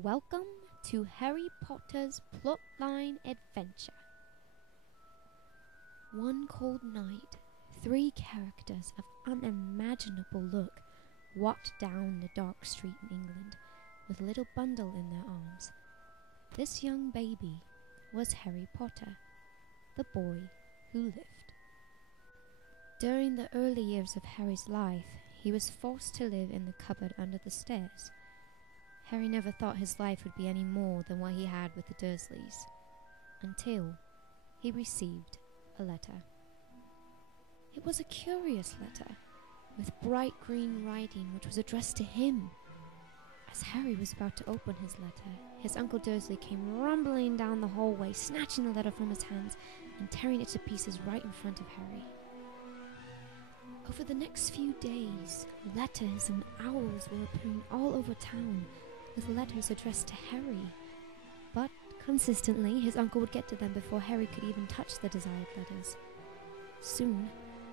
Welcome to Harry Potter's plotline adventure. One cold night, 3 characters of unimaginable look walked down the dark street in England with a little bundle in their arms. This young baby was Harry Potter, the boy who lived. During the early years of Harry's life, he was forced to live in the cupboard under the stairs. Harry never thought his life would be any more than what he had with the Dursleys, until he received a letter. It was a curious letter, with bright green writing which was addressed to him. As Harry was about to open his letter, his Uncle Dursley came rumbling down the hallway, snatching the letter from his hands and tearing it to pieces right in front of Harry. Over the next few days, letters and owls were appearing all over town, with letters addressed to Harry. But consistently, his uncle would get to them before Harry could even touch the desired letters. Soon,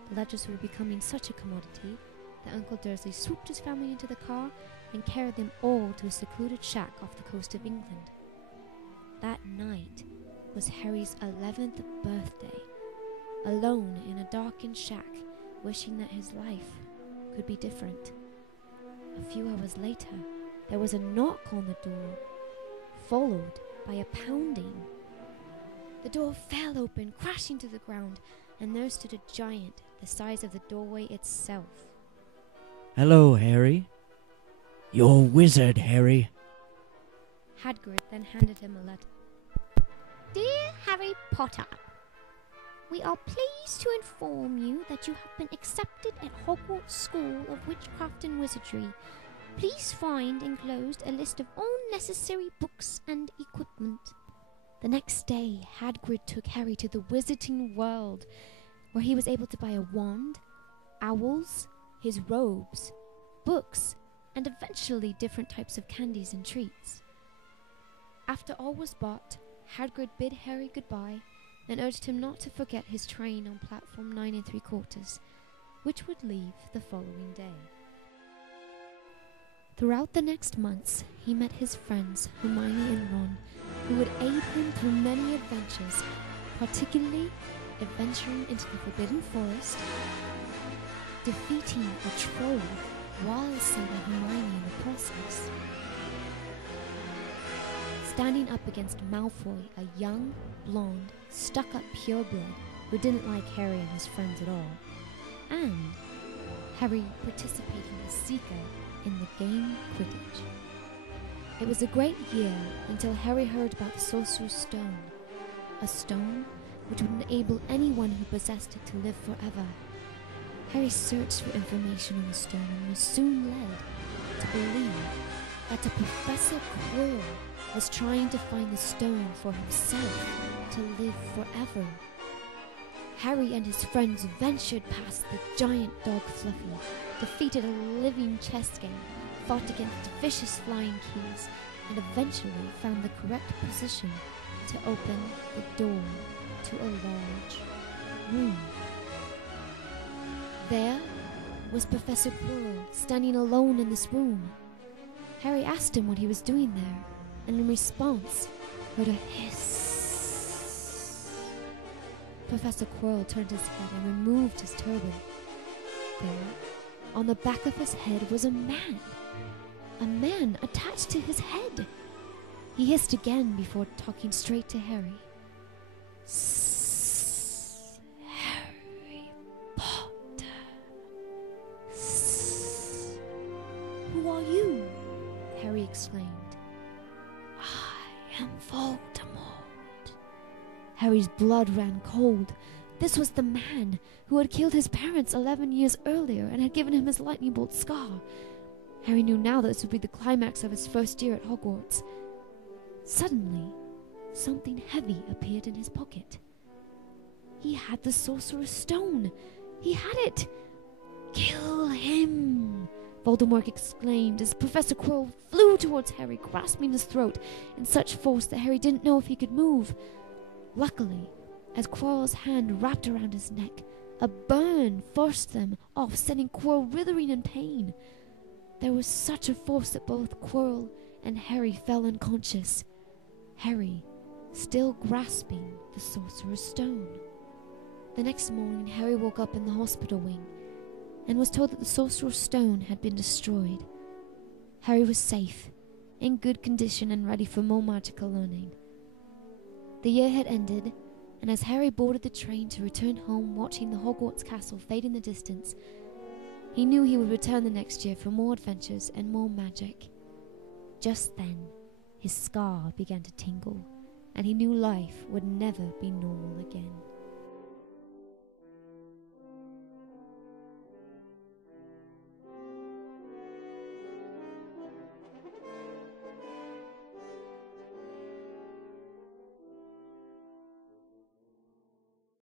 the letters were becoming such a commodity that Uncle Dursley swooped his family into the car and carried them all to a secluded shack off the coast of England. That night was Harry's 11th birthday, alone in a darkened shack, wishing that his life could be different. A few hours later, there was a knock on the door, followed by a pounding. The door fell open, crashing to the ground, and there stood a giant the size of the doorway itself. Hello, Harry. You're a wizard, Harry. Hagrid then handed him a letter. Dear Harry Potter, we are pleased to inform you that you have been accepted at Hogwarts School of Witchcraft and Wizardry. Please find enclosed a list of all necessary books and equipment. The next day, Hagrid took Harry to the Wizarding World, where he was able to buy a wand, owls, his robes, books, and eventually different types of candies and treats. After all was bought, Hagrid bid Harry goodbye and urged him not to forget his train on platform 9 3/4, which would leave the following day. Throughout the next months, he met his friends Hermione and Ron, who would aid him through many adventures, particularly adventuring into the Forbidden Forest, defeating a troll while saving Hermione in the process, standing up against Malfoy, a young, blonde, stuck-up pureblood who didn't like Harry and his friends at all, and Harry participating as Seeker in the game Quidditch. It was a great year until Harry heard about the Sorcerer's Stone, a stone which would enable anyone who possessed it to live forever. Harry searched for information on the stone and was soon led to believe that a Professor Quirrell was trying to find the stone for himself to live forever. Harry and his friends ventured past the giant dog Fluffy, defeated a living chess game, fought against vicious flying keys, and eventually found the correct position to open the door to a large room. There was Professor Quirrell standing alone in this room. Harry asked him what he was doing there, and in response heard a hiss. Professor Quirrell turned his head and removed his turban. There, on the back of his head, was a man attached to his head. He hissed again before talking straight to Harry. Harry Potter. Who are you? Harry exclaimed. I am Voldemort. Harry's blood ran cold. This was the man who had killed his parents 11 years earlier and had given him his lightning bolt scar. Harry knew now that this would be the climax of his first year at Hogwarts. Suddenly, something heavy appeared in his pocket. He had the Sorcerer's Stone. He had it. Kill him, Voldemort exclaimed as Professor Quirrell flew towards Harry, grasping his throat in such force that Harry didn't know if he could move. Luckily, as Quirrell's hand wrapped around his neck, a burn forced them off, sending Quirrell writhing in pain. There was such a force that both Quirrell and Harry fell unconscious. Harry still grasping the Sorcerer's Stone. The next morning, Harry woke up in the hospital wing and was told that the Sorcerer's Stone had been destroyed. Harry was safe, in good condition and ready for more magical learning. The year had ended, and as Harry boarded the train to return home watching the Hogwarts castle fade in the distance, he knew he would return the next year for more adventures and more magic. Just then, his scar began to tingle, and he knew life would never be normal again.